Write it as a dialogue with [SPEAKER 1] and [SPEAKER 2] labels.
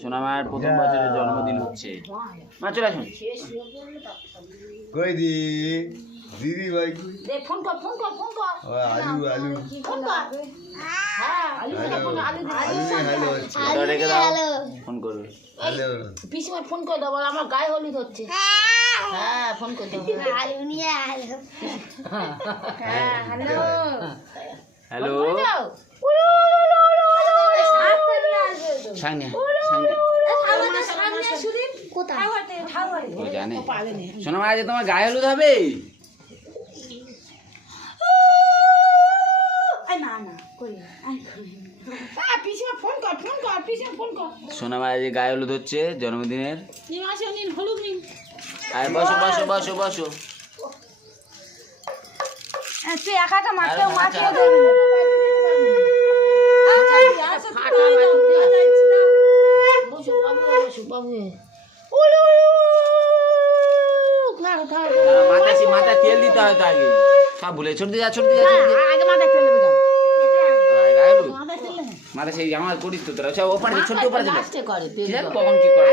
[SPEAKER 1] সোনামার প্রথম বছরের জন্মদিন হচ্ছে। মা চলে আসুন।
[SPEAKER 2] কই দি? দিদি ভাই
[SPEAKER 3] দে ফোন কর ফোন কর ফোন কর।
[SPEAKER 2] ও আলু আলু।
[SPEAKER 3] ফোন কর। হ্যাঁ আলু
[SPEAKER 2] হ্যালো।
[SPEAKER 3] ফোন আলু
[SPEAKER 2] আলু হ্যালো।
[SPEAKER 1] রেখে দাও। ফোন করবে।
[SPEAKER 2] হ্যালো।
[SPEAKER 3] পিসিমা ফোন করে দাও আমার গায়ে হলুদ হচ্ছে। হ্যাঁ ফোন করে দাও। হ্যাঁ হ্যালো।
[SPEAKER 1] হ্যালো। সামনে জানে। তোমার গায়ে হলুদ হবে?
[SPEAKER 3] হ্যাঁ পিসিমা ফোন কর ফোন কর পিসিমা ফোন কর।
[SPEAKER 1] সোনামা আজ গায়ে হলুদ হচ্ছে জন্মদিনের।
[SPEAKER 3] নিম আসো নিন হলুদ নিন
[SPEAKER 1] আর বসো বসো বসো বসো।
[SPEAKER 3] তুই একা একা মারতে
[SPEAKER 1] আরে বসো বাবু মাথায় তেল দিতে হয় তো আগে সব ভুলে ছোট দিয়ে যা ছোট দিয়ে।
[SPEAKER 3] আগে মাথা
[SPEAKER 1] গায়ে হলুদ
[SPEAKER 3] মাথা
[SPEAKER 1] সেই আমার করিস তো তোরা সব ওপারে ছোট ওপারে কখন কি করে